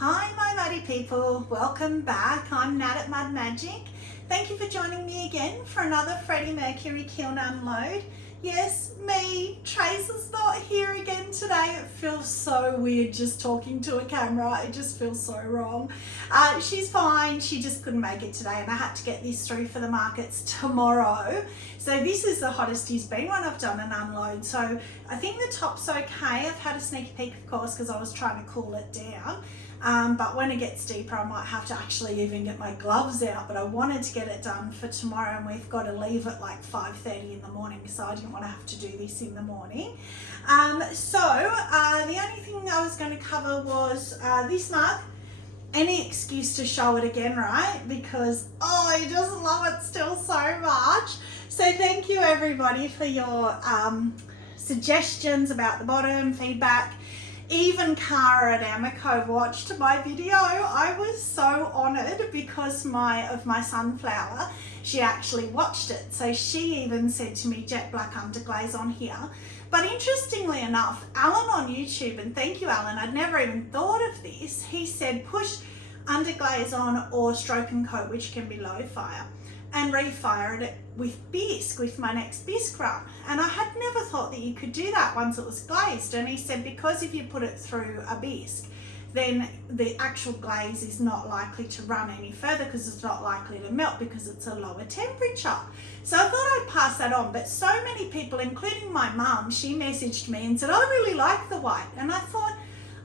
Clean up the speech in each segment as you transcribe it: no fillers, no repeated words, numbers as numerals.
Hi my muddy people, welcome back. I'm Nat at Mud Magic. Thank you for joining me again for another Freddie Mercury kiln unload. Yes, me, Trace is not here again today. It feels so weird just talking to a camera. It just feels so wrong. She's fine, she just couldn't make it today and I had to get this through for the markets tomorrow. So this is the hottest he's been when I've done an unload. So I think the top's okay. I've had a sneaky peek of course because I was trying to cool it down. But when it gets deeper I might have to actually even get my gloves out, but I wanted to get it done for tomorrow and we've got to leave at like 5:30 in the morning, so I didn't want to have to do this in the morning. The only thing I was going to cover was this mug. Any excuse to show it again, right? Because he doesn't love it still so much. So thank you everybody for your suggestions about the bottom, feedback. Even Cara at Amaco watched my video. I was so honoured because of my sunflower, she actually watched it. So she even said to me, jet black underglaze on here. But interestingly enough, Alan on YouTube, and thank you Alan, I'd never even thought of this, he said push underglaze on or stroke and coat, which can be low fire, and refire it with bisque, with my next bisque run. And I had never thought that you could do that once it was glazed. And he said because if you put it through a bisque, then the actual glaze is not likely to run any further because it's not likely to melt because it's a lower temperature. So I thought I'd pass that on, but so many people, including my mum, she messaged me and said, I really like the white. And I thought,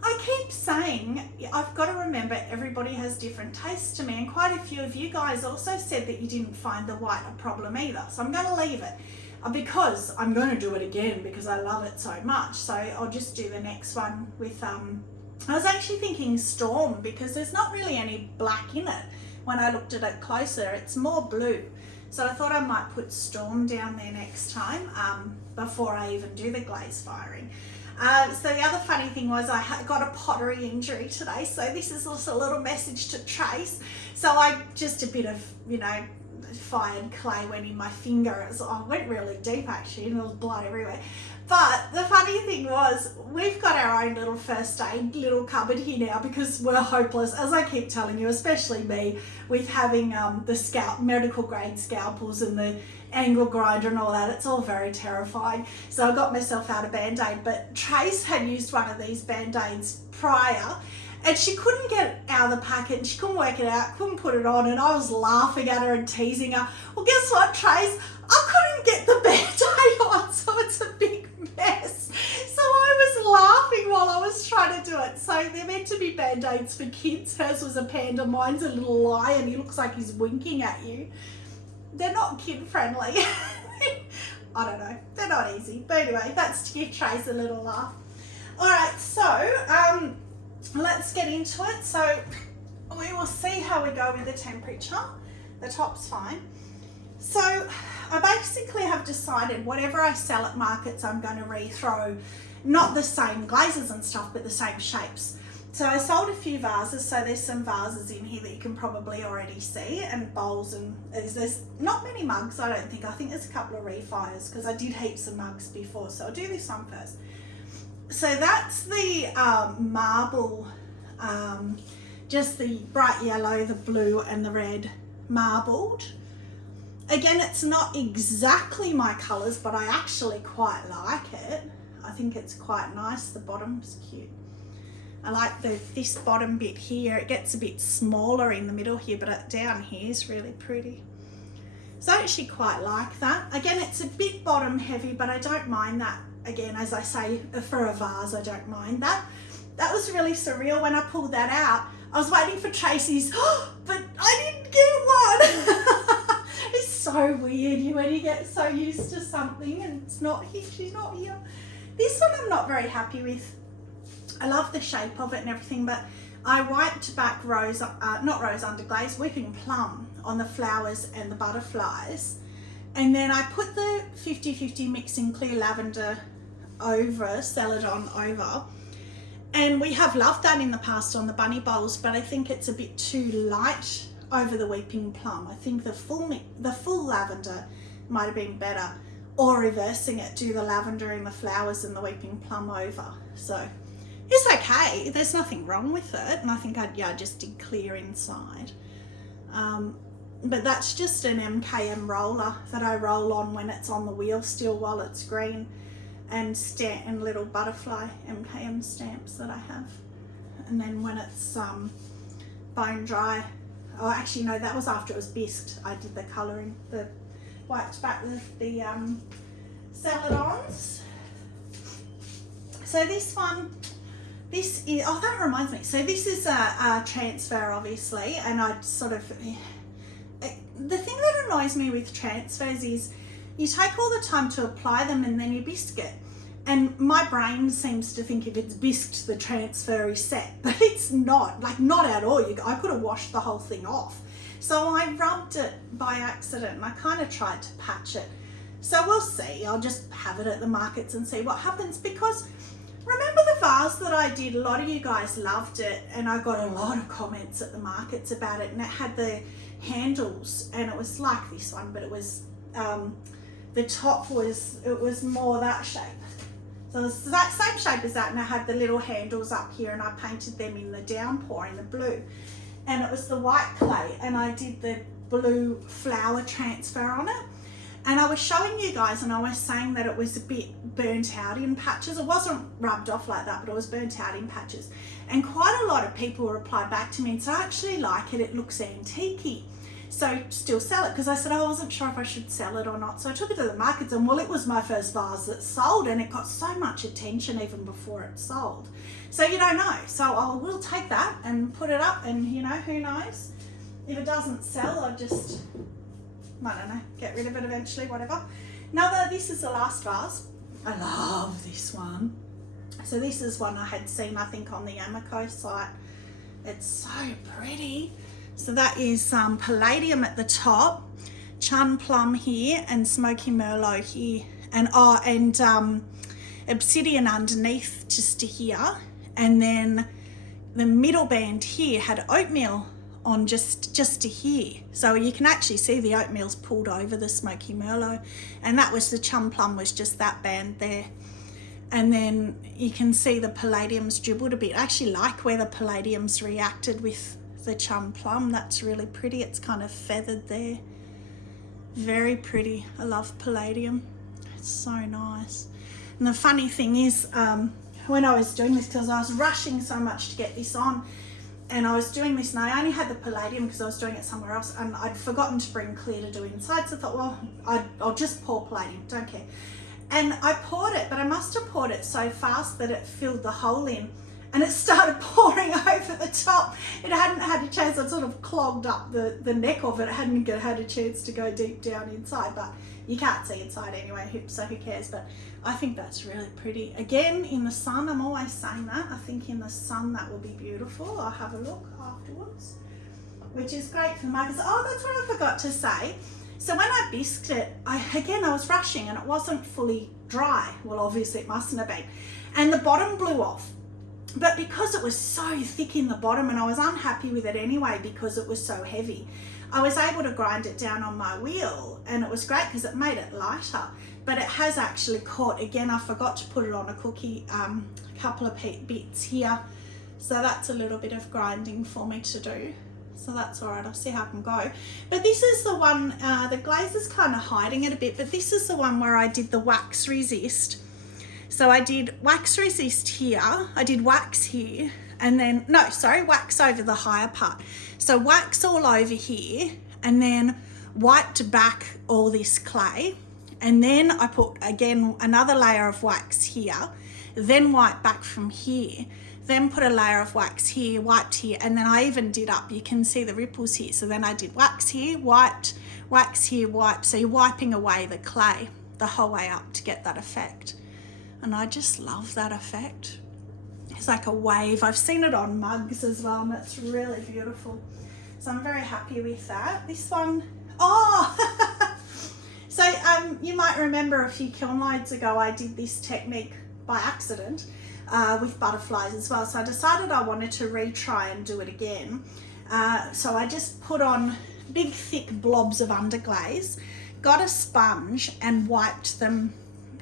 I keep saying, I've got to remember everybody has different tastes to me, and quite a few of you guys also said that you didn't find the white a problem either. So I'm going to leave it because I'm going to do it again because I love it so much. So I'll just do the next one with, I was actually thinking Storm because there's not really any black in it. When I looked at it closer, it's more blue. So I thought I might put Storm down there next time before I even do the glaze firing. So the other funny thing was I got a pottery injury today, so this is also a little message to Trace. So just a bit of, fired clay went in my finger. It went really deep actually and there was blood everywhere. But the funny thing was we've got our own little first aid little cupboard here now because we're hopeless, as I keep telling you, especially me, with having the medical grade scalpels and the angle grinder and all that. It's all very terrifying. So I got myself out a Band-Aid, but Trace had used one of these Band-Aids prior and she couldn't get it out of the packet and she couldn't work it out, couldn't put it on, and I was laughing at her and teasing her. Well, guess what, Trace? I couldn't get the Band-Aid on, so it's a big mess. So I was laughing while I was trying to do it. So they're meant to be Band-Aids for kids. Hers was a panda, mine's a little lion. He looks like he's winking at you. They're not kid friendly. I don't know, they're not easy. But anyway, that's to give Trace a little laugh. All right, so let's get into it. So we will see how we go with the temperature. The top's fine. So I basically have decided whatever I sell at markets, I'm going to rethrow, not the same glazes and stuff, but the same shapes. So I sold a few vases, so there's some vases in here that you can probably already see, and bowls, and there's not many mugs, I don't think. I think there's a couple of refires because I did heaps of mugs before, so I'll do this one first. So that's the marble, just the bright yellow, the blue and the red marbled. Again, it's not exactly my colours, but I actually quite like it. I think it's quite nice. The bottom's cute. I like this bottom bit here. It gets a bit smaller in the middle here, but down here is really pretty. So I actually quite like that. Again, it's a bit bottom heavy, but I don't mind that. Again, as I say, for a vase, I don't mind that. That was really surreal when I pulled that out. I was waiting for Tracy's, but I didn't get one. It's so weird when you get so used to something and it's not here, she's not here. This one I'm not very happy with. I love the shape of it and everything, but I wiped back not rose underglaze, whipping plum on the flowers and the butterflies. And then I put the 50-50 mixing clear lavender over, celadon over. And we have loved that in the past on the bunny bowls, but I think it's a bit too light over the weeping plum. I think the full lavender might have been better, or reversing it, do the lavender and the flowers and the weeping plum over. So It's okay. There's nothing wrong with it. And I think I just did clear inside. But that's just an MKM roller that I roll on when it's on the wheel still while it's green, and little butterfly MKM stamps that I have. And then when it's bone dry, oh actually no, that was after it was bisqued. I did the colouring, the wiped back the celadons. So this one, this is, oh that reminds me, so this is a transfer obviously, and I sort of, the thing that annoys me with transfers is you take all the time to apply them and then you bisque it. And my brain seems to think if it's bisqued, the transfer is set, but it's not, like not at all. I could have washed the whole thing off. So I rubbed it by accident and I kind of tried to patch it. So we'll see, I'll just have it at the markets and see what happens, because remember the vase that I did, a lot of you guys loved it and I got a lot of comments at the markets about it, and it had the handles and it was like this one, but it was, the top was, it was more that shape. So it's that same shape as that, and I had the little handles up here and I painted them in the downpour in the blue. And it was the white clay and I did the blue flower transfer on it. And I was showing you guys and I was saying that it was a bit burnt out in patches. It wasn't rubbed off like that, but it was burnt out in patches. And quite a lot of people replied back to me and said, I actually like it, it looks antique-y. So still sell it, because I said I wasn't sure if I should sell it or not. So I took it to the markets and well, it was my first vase that sold and it got so much attention even before it sold. So you don't know. So I will take that and put it up, and you know, who knows? If it doesn't sell, I'll just, I don't know, get rid of it eventually, whatever. Now this is the last vase. I love this one. So this is one I had seen, I think, on the Amaco site. It's so pretty. So that is palladium at the top, chun plum here, and smoky merlot here, and obsidian underneath just to here, and then the middle band here had oatmeal on just to here. So you can actually see the oatmeal's pulled over the smoky merlot, and that was the chun plum, was just that band there. And then you can see the palladium's dribbled a bit. I actually like where the palladium's reacted with the chun plum. That's really pretty. It's kind of feathered there. Very pretty. I love palladium. It's so nice. And the funny thing is, when I was doing this, because I was rushing so much to get this on, and I was doing this, and I only had the palladium because I was doing it somewhere else, and I'd forgotten to bring clear to do inside, so I thought, well, I'll just pour palladium, don't care. And I poured it, but I must have poured it so fast that it filled the hole in, and it started pouring over the top. It hadn't had a chance, it sort of clogged up the neck of it. It hadn't had a chance to go deep down inside, but you can't see inside anyway, so who cares? But I think that's really pretty. Again, in the sun, I'm always saying that. I think in the sun that will be beautiful. I'll have a look afterwards, which is great for the markets. Oh, that's what I forgot to say. So when I bisqued it, I was rushing and it wasn't fully dry. Well, obviously it mustn't have been. And the bottom blew off. But because it was so thick in the bottom, and I was unhappy with it anyway because it was so heavy, I was able to grind it down on my wheel, and it was great because it made it lighter. But it has actually caught, again, I forgot to put it on a cookie, a couple of bits here. So that's a little bit of grinding for me to do. So that's all right, I'll see how I can go. But this is the one, the glaze is kind of hiding it a bit, but this is the one where I did the wax resist. So I did wax resist here, I did wax here, and then, no, sorry, wax over the higher part. So wax all over here, and then wiped back all this clay. And then I put, again, another layer of wax here, then wiped back from here, then put a layer of wax here, wiped here, and then I even did up, you can see the ripples here. So then I did wax here, wiped, wax here, wiped. So you're wiping away the clay the whole way up to get that effect. And I just love that effect. It's like a wave. I've seen it on mugs as well, and it's really beautiful. So I'm very happy with that. This one, oh! So you might remember a few kiln loads ago, I did this technique by accident with butterflies as well. So I decided I wanted to retry and do it again. So I just put on big thick blobs of underglaze, got a sponge and wiped them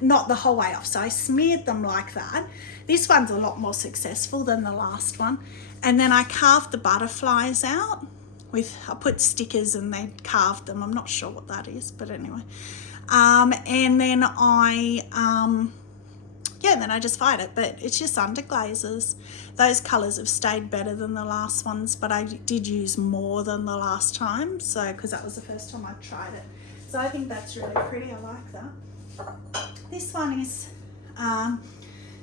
not the whole way off. So I smeared them like that. This one's a lot more successful than the last one. And then I carved the butterflies out I put stickers and they carved them. I'm not sure what that is, but anyway. And then then I just fired it, but it's just under glazes. Those colours have stayed better than the last ones, but I did use more than the last time, so because that was the first time I tried it. So I think that's really pretty. I like that. This one is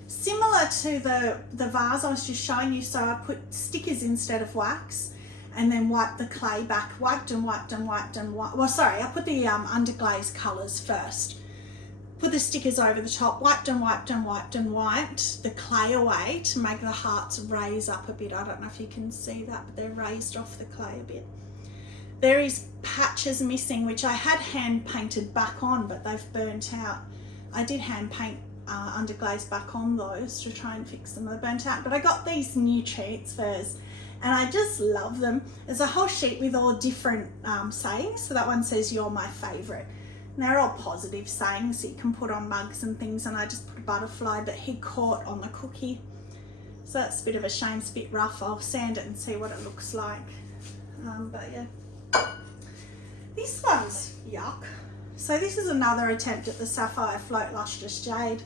similar to the vase I was just showing you. So I put stickers instead of wax, and then wiped the clay back, wiped and wiped and wiped and wiped. Well, sorry, I put the underglaze colours first. Put the stickers over the top, wiped and wiped and wiped and wiped the clay away to make the hearts raise up a bit. I don't know if you can see that, but they're raised off the clay a bit. There is patches missing, which I had hand painted back on, but they've burnt out. I did hand paint underglaze back on those to try and fix them. They're burnt out, but I got these new transfers and I just love them. There's a whole sheet with all different sayings. So that one says, "You're my favourite." And they're all positive sayings that you can put on mugs and things, and I just put a butterfly that he caught on the cookie. So that's a bit of a shame, it's a bit rough. I'll sand it and see what it looks like. But yeah. This one's yuck. So this is another attempt at the Sapphire Float Lustrous Jade.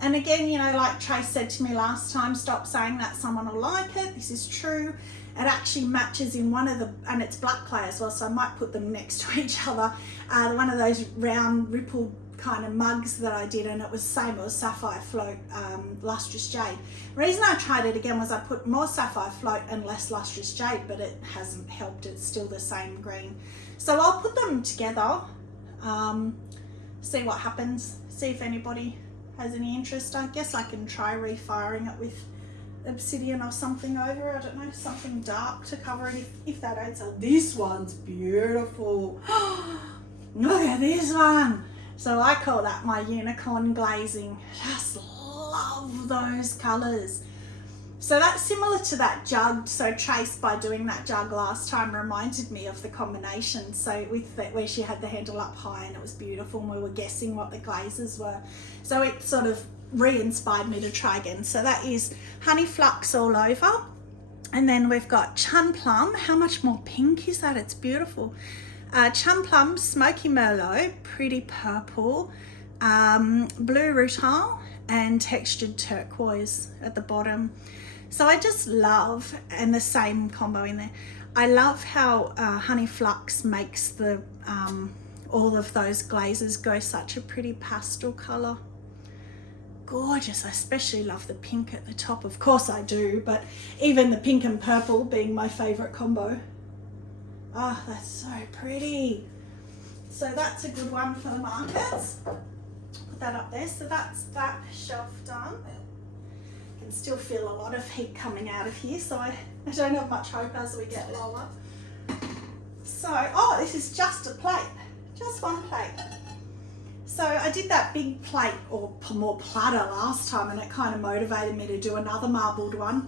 And again, you know, like Trace said to me last time, stop saying that, someone will like it. This is true. It actually matches in one of the, and it's black clay as well, so I might put them next to each other. One of those round rippled kind of mugs that I did, and it was the same, it was Sapphire Float Lustrous Jade. The reason I tried it again was I put more Sapphire Float and less Lustrous Jade, but it hasn't helped, it's still the same green. So I'll put them together, see what happens, see if anybody has any interest. I guess I can try refiring it with obsidian or something over, I don't know, something dark to cover it if they don't sell. This one's beautiful. Look at this one. So I call that my unicorn glazing. Just love those colours. So that's similar to that jug. So Trace, by doing that jug last time, reminded me of the combination. So with that, where she had the handle up high and it was beautiful, and we were guessing what the glazes were. So it sort of re-inspired me to try again. So that is honey flux all over. And then we've got Chun Plum. How much more pink is that? It's beautiful. Chun Plum, Smoky Merlot, pretty purple, blue rutile, and textured turquoise at the bottom. So I just love, and the same combo in there, I love how honey flux makes the all of those glazes go such a pretty pastel colour. Gorgeous. I especially love the pink at the top. Of course I do, but even the pink and purple being my favourite combo. Oh, that's so pretty. So that's a good one for the markets. Put that up there. So that's that shelf done. I can still feel a lot of heat coming out of here, so I don't have much hope as we get lower. So, oh, this is just a plate. Just one plate. So I did that big plate, or more platter, last time, and it kind of motivated me to do another marbled one.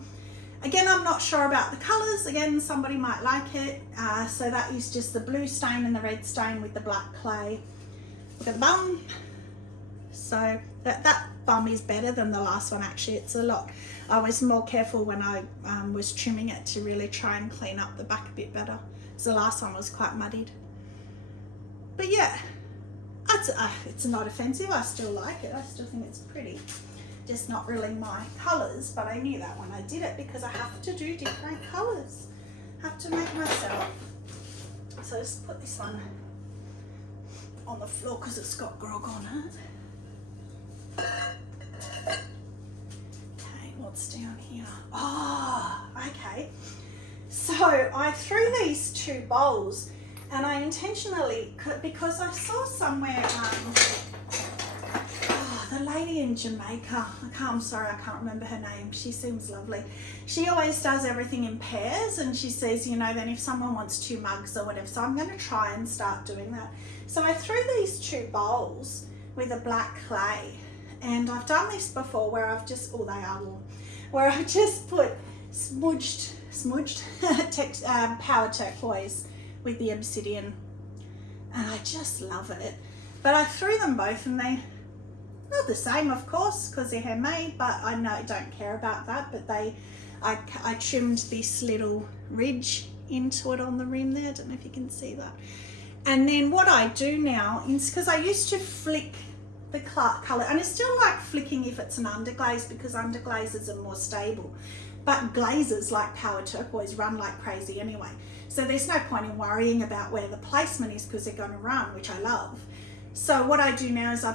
Again, I'm not sure about the colours. Again, somebody might like it. So that is just the blue stain and the red stain with the black clay. Look at the bum. So that bum is better than the last one, actually. It's a lot. I was more careful when I was trimming it to really try and clean up the back a bit better. So the last one was quite muddied. But yeah, it's not offensive. I still like it. I still think it's pretty. Just not really my colours, but I knew that when I did it because I have to do different colours. Have to make myself. So just put this one on the floor because it's got grog on it. Okay, what's down here? Oh, okay. So I threw these two bowls, and I intentionally, because I saw somewhere, the lady in Jamaica, I'm sorry, I can't remember her name. She seems lovely. She always does everything in pairs, and she says, you know, then if someone wants 2 mugs or whatever, so I'm going to try and start doing that. So I threw these 2 bowls with a black clay, and I've done this before where I've just, oh, they are warm, where I've just put smudged powder turquoise with the obsidian, and I just love it. But I threw them both, and they Not the same, of course, because they're handmade, but I don't care about that. But I trimmed this little ridge into it on the rim there. I don't know if you can see that. And then what I do now is, because I used to flick the colour, and I still like flicking if it's an underglaze, because underglazes are more stable. But glazes like Power Turquoise run like crazy anyway. So there's no point in worrying about where the placement is, because they're going to run, which I love. So what I do now is I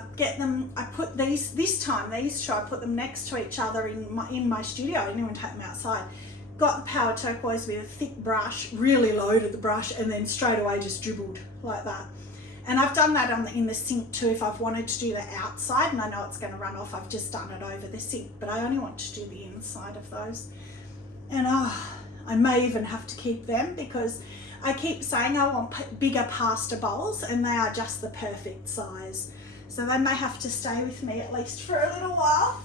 put these two, I put them next to each other in my studio. I didn't even take them outside. Got the Power Turquoise with a thick brush, really loaded the brush, and then straight away just dribbled like that. And I've done that in the sink too. If I've wanted to do the outside and I know it's going to run off, I've just done it over the sink. But I only want to do the inside of those. And I may even have to keep them, because I keep saying I want bigger pasta bowls, and they are just the perfect size. So they may have to stay with me at least for a little while.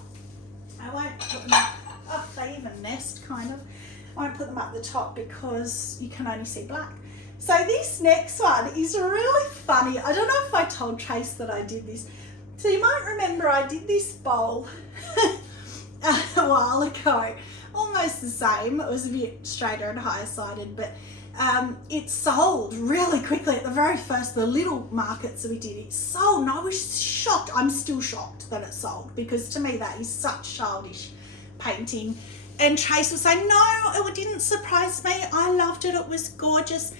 I won't put them up, they even nest kind of. I won't put them up the top because you can only see black. So this next one is really funny. I don't know if I told Trace that I did this. So you might remember I did this bowl a while ago. Almost the same. It was a bit straighter and higher sided, but it sold really quickly at the very first, the little markets that we did. It sold, and I was shocked. I'm still shocked that it sold, because to me that is such childish painting. And Trace was saying, no, it didn't surprise me. I loved it. It was gorgeous.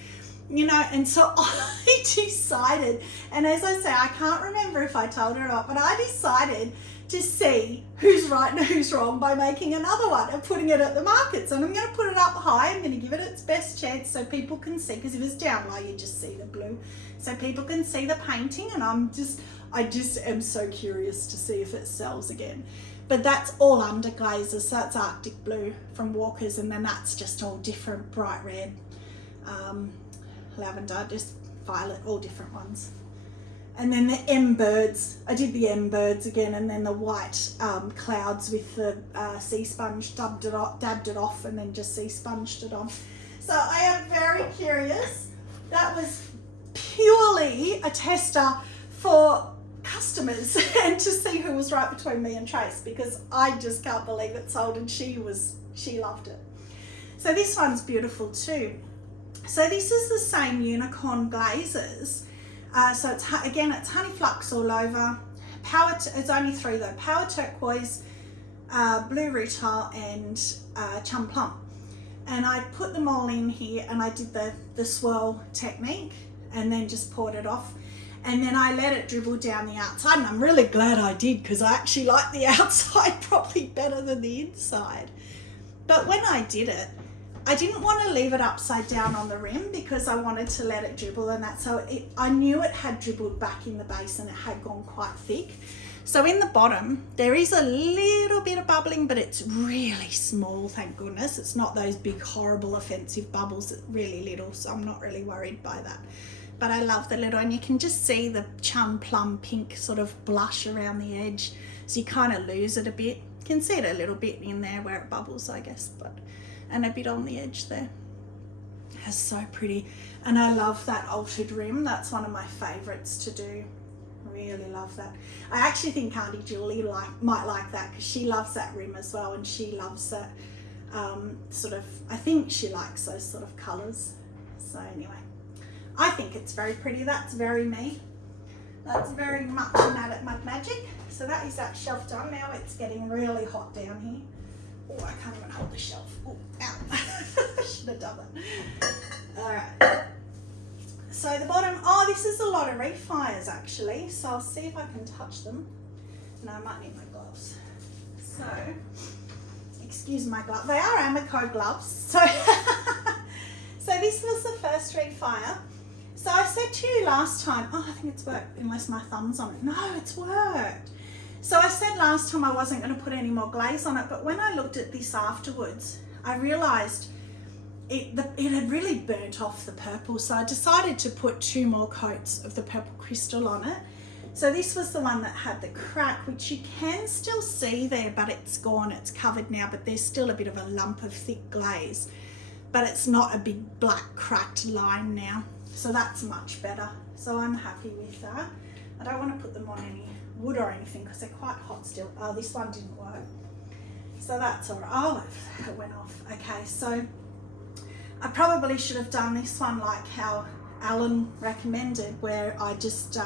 You know, and so I decided, and as I say, I can't remember if I told her or not, but I decided to see who's right and who's wrong by making another one and putting it at the markets. And I'm going to put it up high. I'm going to give it its best chance so people can see, because if it's down low, you just see the blue. So people can see the painting, and I just am so curious to see if it sells again. But that's all underglazes. So that's Arctic Blue from Walker's, and then that's just all different bright red, lavender, just violet, all different ones. And then the M birds, I did the M birds again, and then the white clouds with the sea sponge, dabbed it off, and then just sea sponged it on. So I am very curious. That was purely a tester for customers and to see who was right between me and Trace, because I just can't believe it sold, and she loved it. So this one's beautiful too. So this is the same unicorn glazes. So it's honey flux all over. It's only 3 though. Power Turquoise, Blue Rutile, and Chum Plum. And I put them all in here, and I did the swirl technique, and then just poured it off. And then I let it dribble down the outside, and I'm really glad I did, because I actually like the outside probably better than the inside. But when I did it, I didn't want to leave it upside down on the rim, because I wanted to let it dribble and that. So I knew it had dribbled back in the base, and it had gone quite thick. So in the bottom, there is a little bit of bubbling, but it's really small, thank goodness. It's not those big, horrible, offensive bubbles. It's really little, so I'm not really worried by that. But I love the little, and you can just see the Chum Plum pink sort of blush around the edge. So you kind of lose it a bit. You can see it a little bit in there where it bubbles, I guess, and a bit on the edge there. It's so pretty. And I love that altered rim. That's one of my favorites to do. Really love that. I actually think Auntie Julie might like that, because she loves that rim as well, and she loves that I think she likes those sort of colours. So anyway, I think it's very pretty. That's very me. That's very much Mad Mud Magic. So that is that shelf done. Now it's getting really hot down here. Oh, I can't even hold the shelf. Oh, ow. I should have done that. All right. So the bottom, this is a lot of refires actually. So I'll see if I can touch them. No, I might need my gloves. So, excuse my gloves. They are Amaco gloves. So, so this was the first refire. So I said to you last time, I think it's worked, unless my thumb's on it. No, it's worked. So I said last time I wasn't going to put any more glaze on it, but when I looked at this afterwards, I realised it had really burnt off the purple. So I decided to put 2 more coats of the purple crystal on it. So this was the one that had the crack, which you can still see there, but it's gone, it's covered now, but there's still a bit of a lump of thick glaze, but it's not a big black cracked line now. So that's much better. So I'm happy with that. I don't want to put them on any wood or anything because they're quite hot still. Oh, this one didn't work. So that's all right. Oh, it went off. Okay, so I probably should have done this one like how Alan recommended, where I just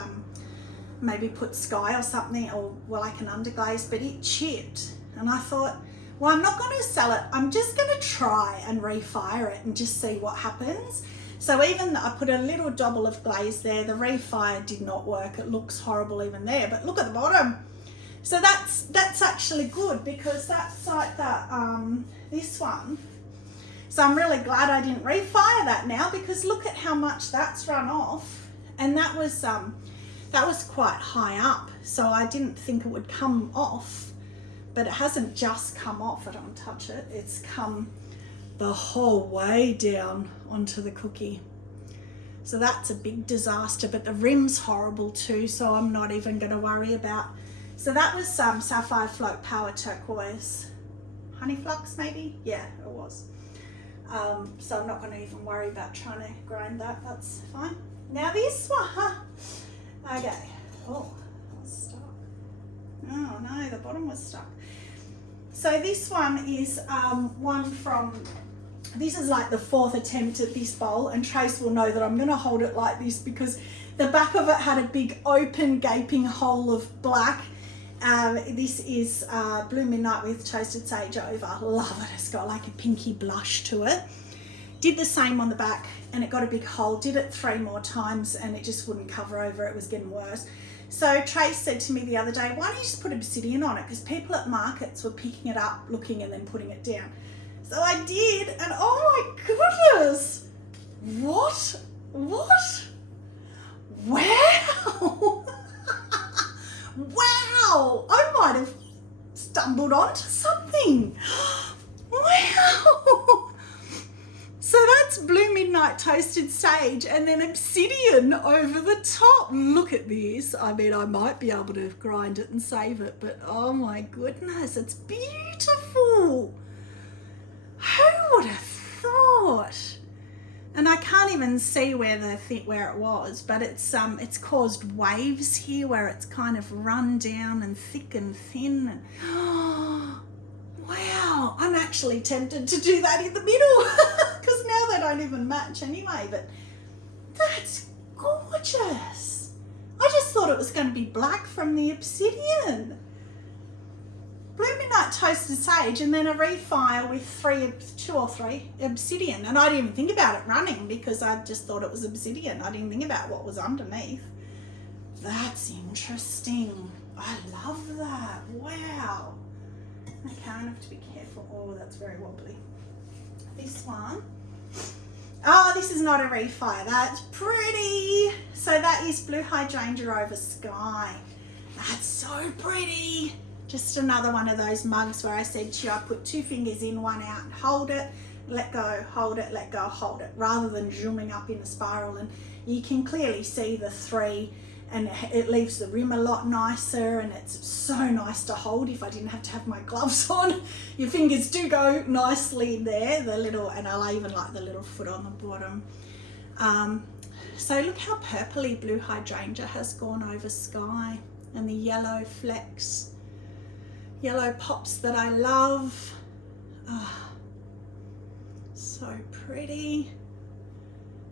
maybe put sky or something, or like an underglaze, but it chipped. And I thought, well, I'm not going to sell it. I'm just going to try and refire it and just see what happens. So even I put a little double of glaze there, the refire did not work. It looks horrible even there, but look at the bottom. So that's actually good, because that's like that, this one. So I'm really glad I didn't refire that now, because look at how much that's run off. And that was quite high up, so I didn't think it would come off, but it hasn't just come off. I don't want to touch it. It's come the whole way down onto the cookie. So that's a big disaster, but the rim's horrible too, so I'm not even going to worry about. So that was Sapphire Float Power Turquoise. Honey Flux maybe? Yeah, it was. So I'm not going to even worry about trying to grind that. That's fine. Now this one. Okay. Oh, I was stuck. Oh no, the bottom was stuck. So this one is one from, this is like the 4th attempt at this bowl, and Trace will know that I'm going to hold it like this because the back of it had a big open gaping hole of black. This is Blue Midnight with Toasted Sage over. Love it. It's got like a pinky blush to it. Did the same on the back and it got a big hole. Did it 3 more times and it just wouldn't cover over. It was getting worse. So Trace said to me the other day, why don't you just put obsidian on it? Because people at markets were picking it up, looking, and then putting it down. So I did, and oh my goodness. What? Wow. Wow. I might have stumbled onto something. Wow. So that's Blue Midnight Toasted Sage and then obsidian over the top. Look at this. I mean, I might be able to grind it and save it, but oh my goodness, it's beautiful. Who would have thought? And I can't even see where it was, but it's caused waves here where it's kind of run down and thick and thin. And wow, I'm actually tempted to do that in the middle because now they don't even match anyway, but that's gorgeous. I just thought it was going to be black from the obsidian. Blue Midnight Toasted Sage and then a refire with 2 or 3 obsidian, and I didn't even think about it running because I just thought it was obsidian. I didn't think about what was underneath. That's interesting. I love that. Wow. Okay, I have to be careful. Oh, that's very wobbly. This one. Oh, this is not a refire. That's pretty. So that is Blue Hydrangea over Sky. That's so pretty. Just another one of those mugs where I said to you, I put 2 fingers in, 1 out, and hold it, let go, hold it, let go, hold it, rather than zooming up in a spiral. And you can clearly see the 3, and it leaves the rim a lot nicer, and it's so nice to hold if I didn't have to have my gloves on. Your fingers do go nicely in there, the little, and I even like the little foot on the bottom. So look how purpley Blue Hydrangea has gone over Sky, and the yellow flecks. Yellow pops that I love. Oh, so pretty.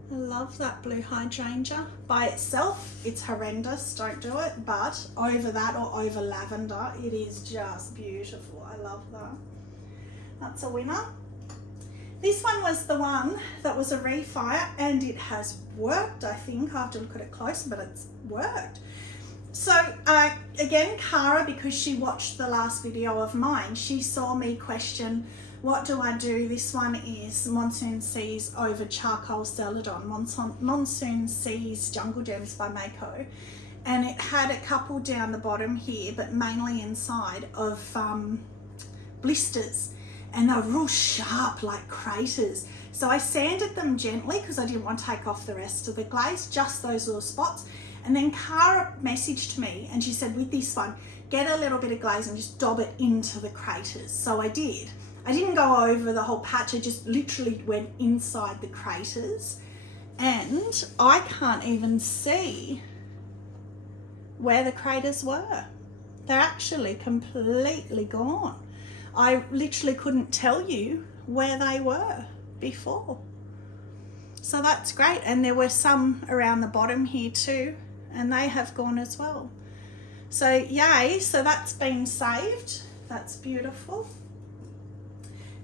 I love that Blue Hydrangea. By itself, it's horrendous, don't do it, but over that or over lavender, it is just beautiful. I love that. That's a winner. This one was the one that was a refire, and it has worked, I think. I have to look at it closer, but it's worked. So again, Cara, because she watched the last video of mine, she saw me question, what do I do? This one is Monsoon Seas over Charcoal Celadon, Monsoon Seas Jungle Gems by Mayco. And it had a couple down the bottom here, but mainly inside, of blisters. And they're real sharp, like craters. So I sanded them gently because I didn't want to take off the rest of the glaze, just those little spots. And then Cara messaged me and she said, with this one, get a little bit of glaze and just dob it into the craters. So I did. I didn't go over the whole patch. I just literally went inside the craters. And I can't even see where the craters were. They're actually completely gone. I literally couldn't tell you where they were before. So that's great. And there were some around the bottom here too, and they have gone as well. So yay, so that's been saved. That's beautiful.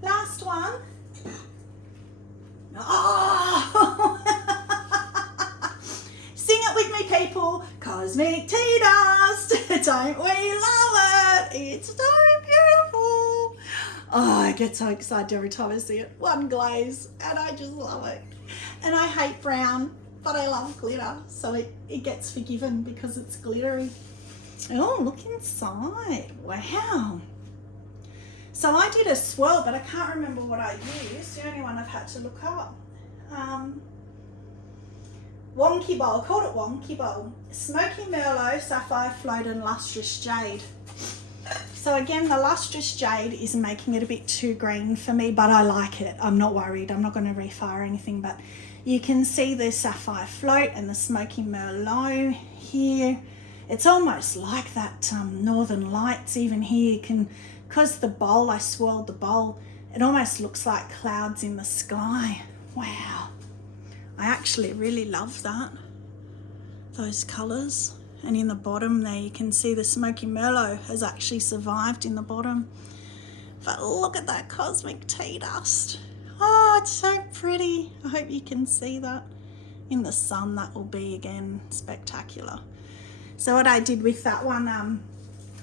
Last one. Oh! Sing it with me, people. Cosmic tea dust. Don't we love it? It's so beautiful. Oh, I get so excited every time I see it. One glaze, and I just love it. And I hate brown, but I love glitter, so it gets forgiven because it's glittery. Oh, look inside. Wow. So I did a swirl, but I can't remember what I used. The only one I've had to look up. Wonky bowl, I called it wonky bowl. Smoky Merlot, sapphire float and lustrous jade. So again, the lustrous jade is making it a bit too green for me, but I like it. I'm not worried. I'm not going to refire or anything, but you can see the sapphire float and the smoky Merlot here. It's almost like that Northern Lights even here. You can, because the bowl, I swirled the bowl, it almost looks like clouds in the sky. Wow. I actually really love that, those colours. And in the bottom there you can see the smoky Merlot has actually survived in the bottom. But look at that cosmic tea dust. Oh, it's so pretty. I hope you can see that. In the sun that will be again spectacular. So what I did with that one,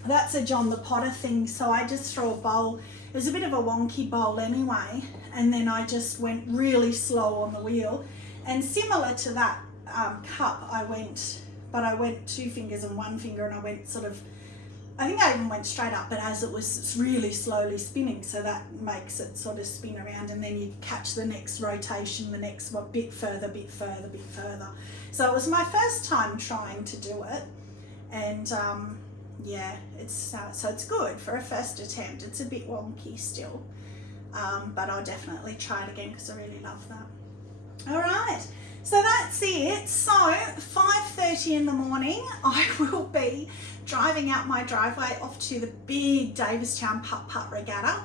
that's a John the Potter thing, so I just threw a bowl. It was a bit of a wonky bowl anyway, and then I just went really slow on the wheel. And similar to that cup, I went 2 fingers and 1 finger, and I went sort of, I think I even went straight up, but as it was really slowly spinning, so that makes it sort of spin around, and then you catch the next rotation, the next one, bit further, bit further, bit further. So it was my first time trying to do it, and yeah, it's so it's good for a first attempt. It's a bit wonky still, but I'll definitely try it again because I really love that. All right, so that's it. So 5:30 in the morning, I will be driving out my driveway off to the big Davistown Putt-Putt Regatta.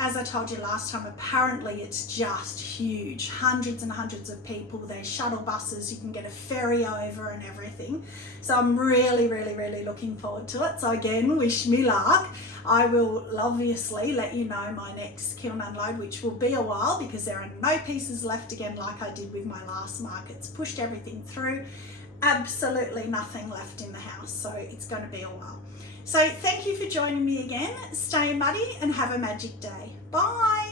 As I told you last time, apparently it's just huge. Hundreds and hundreds of people. There's shuttle buses, you can get a ferry over and everything. So I'm really, really, really looking forward to it. So again, wish me luck. I will obviously let you know my next kiln unload, which will be a while because there are no pieces left again like I did with my last markets. Pushed everything through. Absolutely nothing left in the house. So it's going to be a while. So thank you for joining me again. Stay muddy and have a magic day. Bye.